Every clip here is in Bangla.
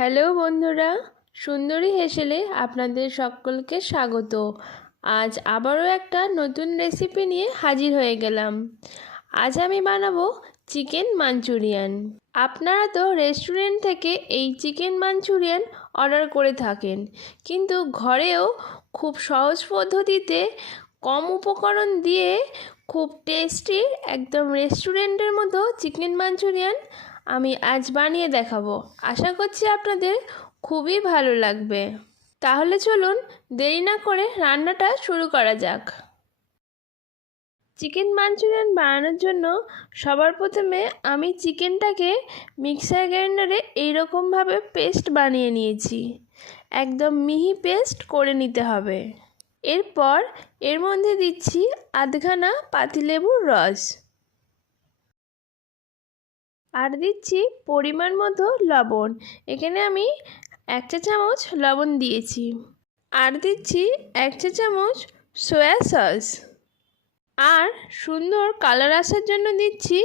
হ্যালো বন্ধুরা, সুন্দরী হেসেলে আপনাদের সকলকে স্বাগত। আজ আবারও একটা নতুন রেসিপি নিয়ে হাজির হয়ে গেলাম। আজ আমি বানাবো চিকেন মাঞ্চুরিয়ান। আপনারা তো রেস্টুরেন্ট থেকে এই চিকেন মাঞ্চুরিয়ান অর্ডার করে থাকেন, কিন্তু ঘরেও খুব সহজ পদ্ধতিতে কম উপকরণ দিয়ে খুব টেস্টি একদম রেস্টুরেন্টের মতো চিকেন মাঞ্চুরিয়ান আমি আজ বানিয়ে দেখাবো। আশা করছি আপনাদের খুবই ভালো লাগবে। তাহলে চলুন দেরি না করে রান্নাটা শুরু করা যাক। চিকেন মাঞ্চুরিয়ান বানানোর জন্য সবার প্রথমে আমি চিকেনটাকে মিক্সার গ্রাইন্ডারে এইরকমভাবে পেস্ট বানিয়ে নিয়েছি। একদম মিহি পেস্ট করে নিতে হবে। এরপর এর মধ্যে দিচ্ছি আধখানা পাতিলেবুর রস, আর দিচ্ছি পরিমাণ মতো লবণ। এখানে আমি 1 চা চামচ লবণ দিয়েছি। আর দিচ্ছি 1 চা চামচ সয়া সস। আর সুন্দর কালার আসার জন্য দিচ্ছি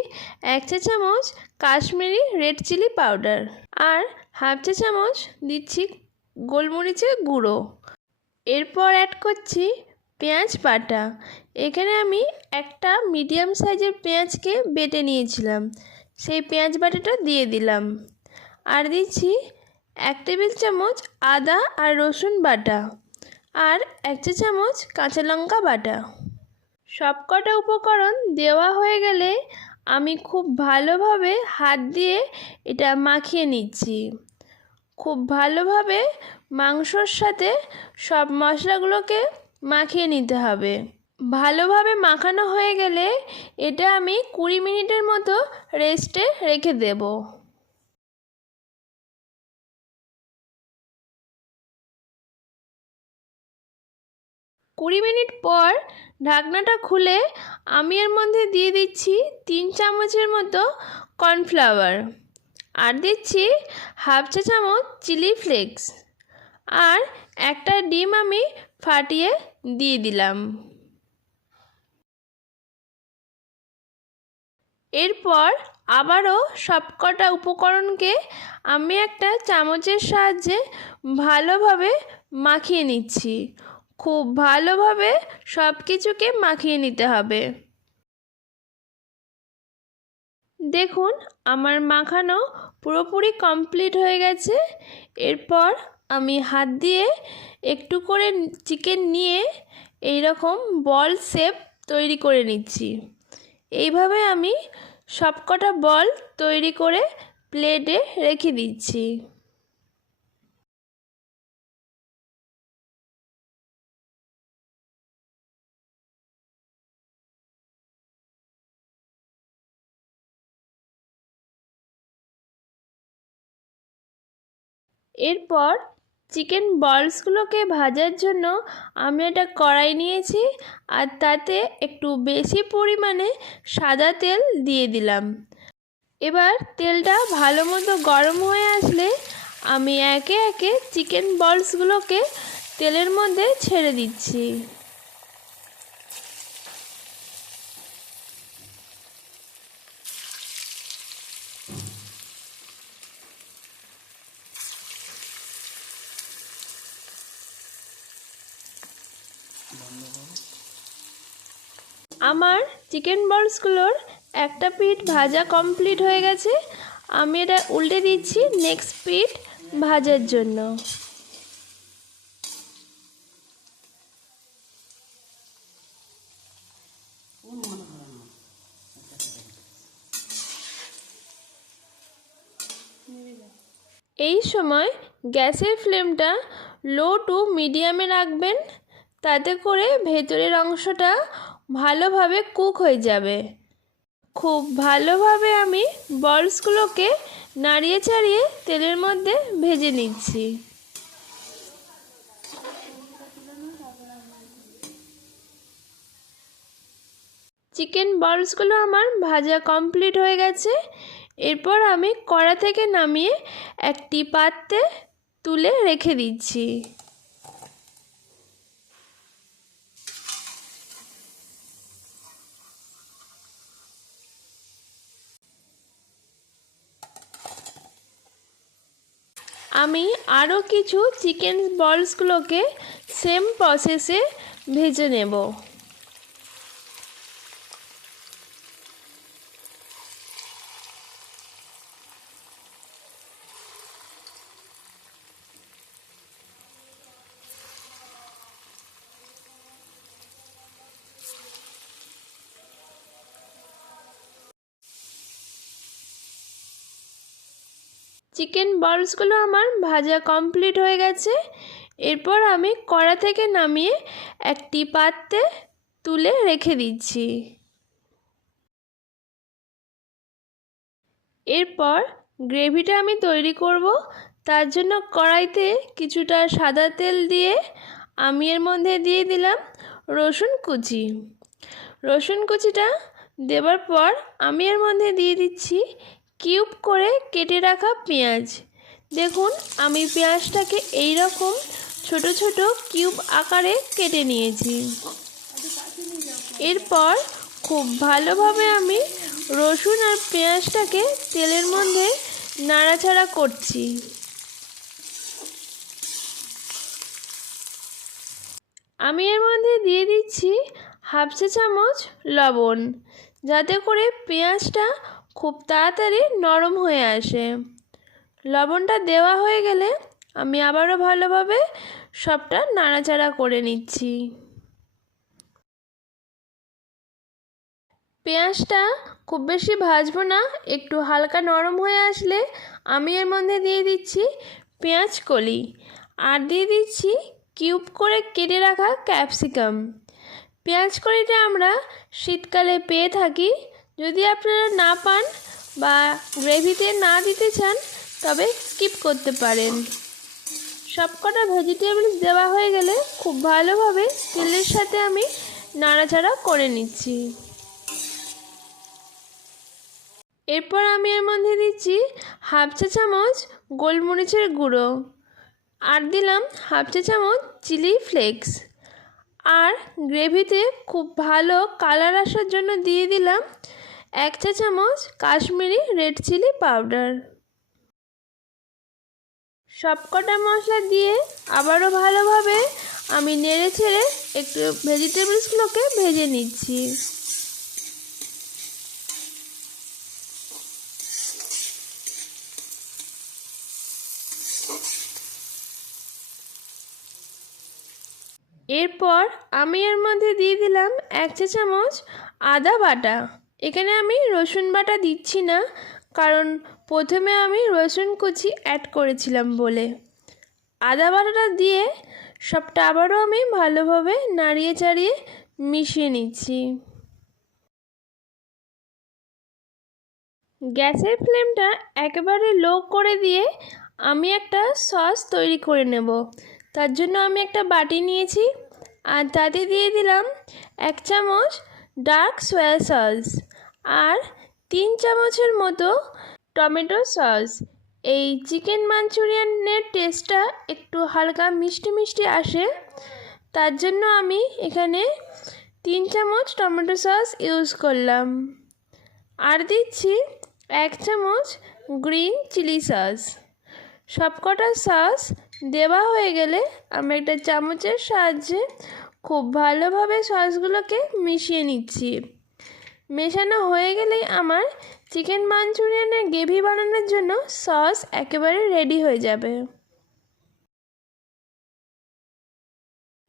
1 চা চামচ কাশ্মীরি রেড চিলি পাউডার। আর হাফ চা চামচ দিচ্ছি গোলমরিচের গুঁড়ো। এরপর অ্যাড করছি পেঁয়াজ বাটা। এখানে আমি একটা মিডিয়াম সাইজের পেঁয়াজকে বেটে নিয়েছিলাম, সেই পেঁয়াজ বাটাটা দিয়ে দিলাম। আর দিচ্ছি 1 টেবিল চামচ আদা আর রসুন বাটা, আর 1 চা চামচ কাঁচা লঙ্কা বাটা। সবকটা উপকরণ দেওয়া হয়ে গেলে আমি খুব ভালোভাবে হাত দিয়ে এটা মাখিয়ে নিচ্ছি। খুব ভালোভাবে মাংসর সাথে সব মশলাগুলোকে মাখিয়ে নিতে হবে। ভালোভাবে মাখানো হয়ে গেলে এটা আমি 20 মিনিটের মতো রেস্টে রেখে দেব। 20 মিনিট পর ঢাকনাটা খুলে আমি এর মধ্যে দিয়ে দিচ্ছি 3 চামচের মতো কর্নফ্লাওয়ার। আর দিচ্ছি হাফ চা চামচ চিলি ফ্লেক্স। আর একটা ডিম আমি ফাটিয়ে দিয়ে দিলাম। এরপর আবারও সবকটা উপকরণকে আমি একটা চামচের সাহায্যে ভালোভাবে মাখিয়ে নিচ্ছি। খুব ভালোভাবে সব কিছুকে মাখিয়ে নিতে হবে। দেখুন আমার মাখানো পুরোপুরি কমপ্লিট হয়ে গেছে। এরপর আমি হাত দিয়ে একটু করে চিকেন নিয়ে এইরকম বল শেপ তৈরি করে নিচ্ছি। এইভাবে আমি সবকটা বল তৈরি করে প্লেটে রেখে দিচ্ছি। এরপর চিকেন বলসগুলোকে ভাজার জন্য আমি একটা কড়াই নিয়েছি, আর তাতে একটু বেশি পরিমাণে সাদা তেল দিয়ে দিলাম। এবার তেলটা ভালো মতো গরম হয়ে আসলে আমি একে একে চিকেন বলসগুলোকে তেলের মধ্যে ছেড়ে দিচ্ছি। আমার চিকেন বলসগুলোর একটা পিঠ ভাজা কমপ্লিট হয়ে গেছে। আমি এটা উল্টে দিচ্ছি নেক্সট পিঠ ভাজার জন্য। এই সময় গ্যাসের ফ্লেমটা লো টু মিডিয়ামে রাখবেন, তাতে করে ভেতরের অংশটা ভালোভাবে কুক হয়ে যাবে। খুব ভালোভাবে আমি বলসগুলোকে নাড়িয়ে চাড়িয়ে তেলের মধ্যে ভেজে নিচ্ছি। চিকেন বলসগুলো আমার ভাজা কমপ্লিট হয়ে গেছে। এরপর আমি কড়া থেকে নামিয়ে একটি পাত্রে তুলে রেখে দিচ্ছি। আমি আরও কিছু চিকেন বলসগুলোকে সেম প্রসেসে ভেজে নেব। চিকেন বলসগুলো আমার ভাজা কমপ্লিট হয়ে গেছে। এরপর আমি কড়া থেকে নামিয়ে একটি পাত্রে তুলে রেখে দিচ্ছি। এরপর গ্রেভিটা আমি তৈরি করব। তার জন্য কড়াইতে কিছুটা সাদা তেল দিয়ে আমি এর মধ্যে দিয়ে দিলাম রসুন কুচি। রসুন কুচিটা দেওয়ার পর আমি এর মধ্যে দিয়ে দিচ্ছি কিউব করে কেটে রাখা পেঁয়াজ। দেখুন আমি পেঁয়াজটাকে এই রকম ছোট ছোট কিউব আকারে কেটে নিয়েছি। এরপর খুব ভালোভাবে আমি রসুন আর পেঁয়াজটাকে তেলের মধ্যে নাড়াচাড়া করছি। আমি এর মধ্যে দিয়ে দিচ্ছি হাফ চা চামচ লবণ, যাতে করে পেঁয়াজটা খুব তাড়াতাড়ি নরম হয়ে আসে। লবণটা দেওয়া হয়ে গেলে আমি আবারও ভালোভাবে সবটা নাড়াচাড়া করে নিচ্ছি। পেঁয়াজটা খুব বেশি ভাজবো না, একটু হালকা নরম হয়ে আসলে আমি এর মধ্যে দিয়ে দিচ্ছি পেঁয়াজ কলি আর দিয়ে দিচ্ছি কিউব করে কেটে রাখা ক্যাপসিকাম। পেঁয়াজ কলিটা আমরা শীতকালে পেয়ে থাকি। যদি আপনারা না পান বা গ্রেভিতে না দিতে চান তবে স্কিপ করতে পারেন। সবকটা ভেজিটেবলস দেওয়া হয়ে গেলে খুব ভালোভাবে তেলের সাথে আমি নাড়াচাড়া করে নিচ্ছি। এরপর আমি এর মধ্যে দিচ্ছি হাফ চা চামচ গোলমরিচের গুঁড়ো আর দিলাম হাফ চা চামচ চিলি ফ্লেক্স। আর গ্রেভিতে খুব ভালো কালার আসার জন্য দিয়ে দিলাম 1 চা চামচ কাশ্মীরি রেড চিলি পাউডার। সবকটা মশলা দিয়ে আবারও ভালোভাবে আমি নেড়ে ছেড়ে একটু ভেজিটেবলসগুলোকে ভেজে নিচ্ছি। এরপর আমি এর মধ্যে দিয়ে দিলাম 1 চা চামচ আদা বাটা। এখানে আমি রসুন বাটা দিচ্ছি না, কারণ প্রথমে আমি রসুন কুচি অ্যাড করেছিলাম বলে। আদা বাটাটা দিয়ে সবটা আবারও আমি ভালোভাবে নাড়িয়ে চাড়িয়ে মিশিয়ে নিচ্ছি। গ্যাসের ফ্লেমটা একেবারে লো করে দিয়ে আমি একটা সস তৈরি করে নেব। তার জন্য আমি একটা বাটি নিয়েছি আর তাতে দিয়ে দিলাম 1 চামচ ডার্ক সয়া সস আর 3 চামচের মতো টমেটো সস। এই চিকেন মাঞ্চুরিয়ানের টেস্টটা একটু হালকা মিষ্টি মিষ্টি আসে, তার জন্য আমি এখানে 3 চামচ টমেটো সস ইউজ করলাম। আর দিচ্ছি 1 চামচ গ্রিন চিলি সস। সবকটা সস দেওয়া হয়ে গেলে আমি একটা চামচের সাহায্যে খুব ভালোভাবে সসগুলোকে মিশিয়ে নিচ্ছি। মেশানো হয়ে গেলেই আমার চিকেন মাঞ্চুরিয়ানের গ্রেভি বানানোর জন্য সস একেবারে রেডি হয়ে যাবে।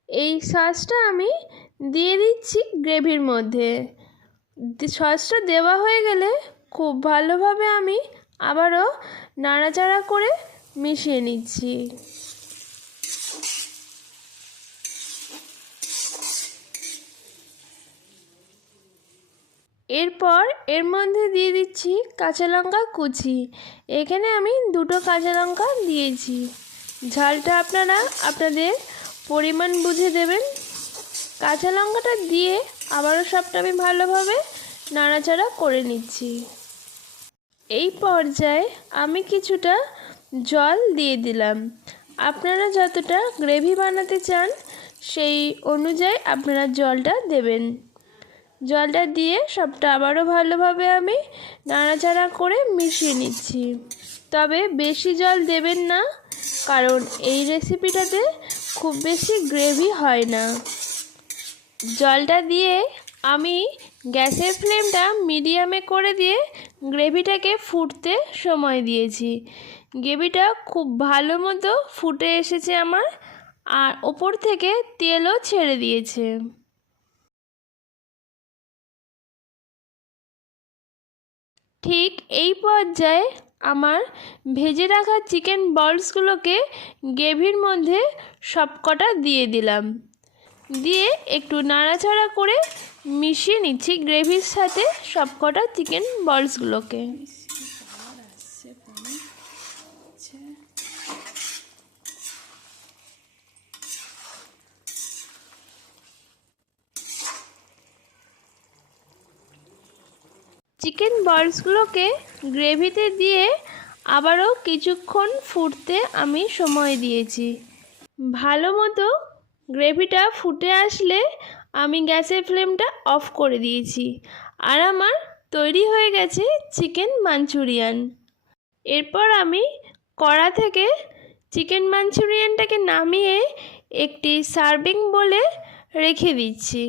এই সসটা আমি দিয়ে দিচ্ছি গ্রেভির মধ্যে। সসটা দেওয়া হয়ে গেলে খুব ভালোভাবে আমি আবারও নাড়াচাড়া করে মিশিয়ে নিচ্ছি। এরপর এর মধ্যে দিয়ে দিচ্ছি কাঁচা লঙ্কা কুচি। এখানে আমি 2টো কাঁচা লঙ্কা দিয়েছি। ঝালটা আপনারা আপনাদের পরিমাণ বুঝে দেবেন। কাঁচা লঙ্কাটা দিয়ে আবারও সবটা আমি ভালোভাবে নাড়াচাড়া করে নিচ্ছি। এই পর্যায়ে আমি কিছুটা জল দিয়ে দিলাম। আপনারা যতটা গ্রেভি বানাতে চান সেই অনুযায়ী আপনারা জলটা দেবেন। জলটা দিয়ে সবটা আবারও ভালোভাবে আমি নাড়াচাড়া করে মিশিয়ে নিচ্ছি। তবে বেশি জল দেবেন না, কারণ এই রেসিপিটাতে খুব বেশি গ্রেভি হয় না। জলটা দিয়ে আমি গ্যাসের ফ্লেমটা মিডিয়ামে করে দিয়ে গ্রেভিটাকে ফুটতে সময় দিয়েছি। গ্রেভিটা খুব ভালো মতো ফুটে এসেছে আমার, আর ওপর থেকে তেলও ছেড়ে দিয়েছে। ঠিক এই পর্যায়ে আমার ভেজে রাখা চিকেন বলসগুলোকে গ্রেভির মধ্যে সবকটা দিয়ে দিলাম। দিয়ে একটু নাড়াচাড়া করে মিশিয়ে নিচ্ছি গ্রেভির সাথে সবকটা চিকেন বলসগুলোকে। চিকেন বলসগুলোকে গ্রেভিতে দিয়ে আবারও কিছুক্ষণ ফুটতে আমি সময় দিয়েছি। ভালো মতো গ্রেভিটা ফুটে আসলে আমি গ্যাসের ফ্লেমটা অফ করে দিয়েছি, আর আমার তৈরি হয়ে গেছে চিকেন মাঞ্চুরিয়ান। এরপর আমি কড়া থেকে চিকেন মাঞ্চুরিয়ানটাকে নামিয়ে একটি সার্ভিং বোলে রেখে দিচ্ছি।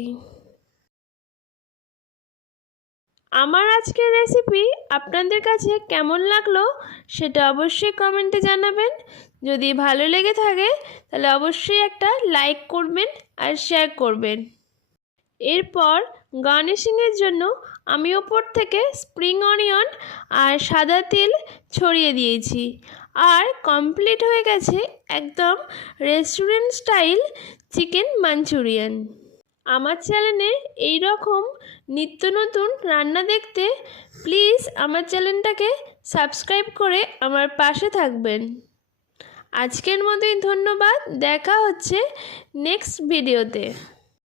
আমার আজকের রেসিপি আপনাদের কাছে কেমন লাগলো সেটা অবশ্যই কমেন্টে জানাবেন। যদি ভালো লেগে থাকে তাহলে অবশ্যই একটা লাইক করবেন আর শেয়ার করবেন। এরপর গার্নিশিংয়ের জন্য আমি ওপর থেকে স্প্রিং অনিয়ন আর সাদা তিল ছড়িয়ে দিয়েছি। আর কমপ্লিট হয়ে গেছে একদম রেস্টুরেন্ট স্টাইল চিকেন মাঞ্চুরিয়ান। আমার চ্যানেলে এই রকম নিত্য নতুন রান্না দেখতে প্লিজ আমার চ্যানেলটাকে সাবস্ক্রাইব করে আমার পাশে থাকবেন। আজকের মতোই ধন্যবাদ। দেখা হচ্ছে নেক্সট ভিডিওতে।